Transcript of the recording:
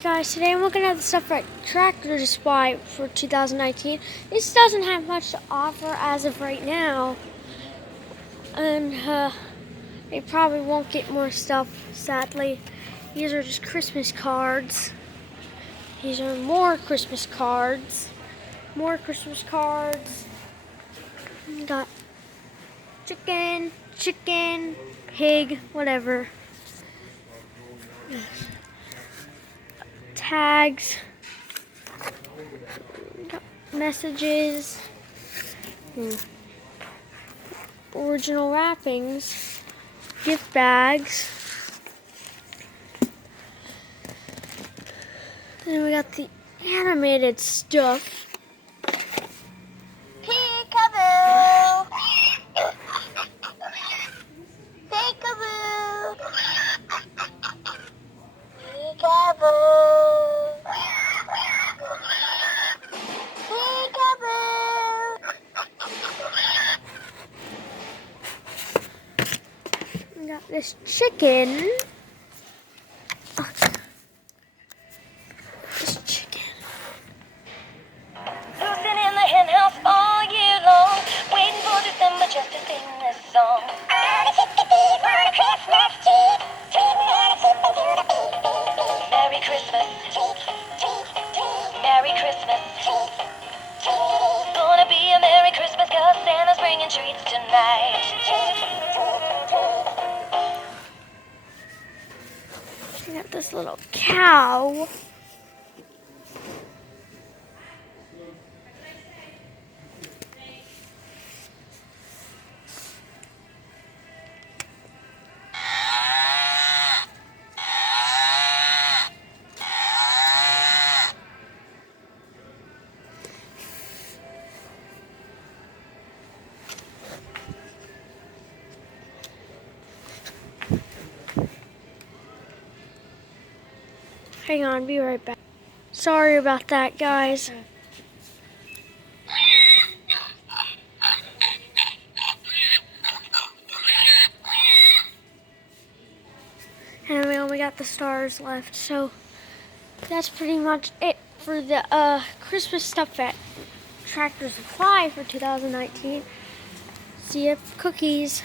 Guys, today I'm looking at the stuff at Tractor Supply for 2019. This doesn't have much to offer as of right now. And they probably won't get more stuff, sadly. These are just Christmas cards. These are more Christmas cards. More Christmas cards. We got chicken, pig, whatever. Tags, messages, original wrappings, gift bags. Then we got the animated stuff. Peekaboo! Peekaboo! Peekaboo! Peekaboo! We got this chicken. This chicken. Roosting in the henhouse all year long, waiting for December just to sing this song. Merry Christmas. Merry Christmas. Gonna be a Merry Christmas 'cause Santa's bringing treats tonight. We got this little cow. Hang on, be right back. Sorry about that, guys. And we only got the stars left, so that's pretty much it for the Christmas stuff at Tractor Supply for 2019. See ya, cookies.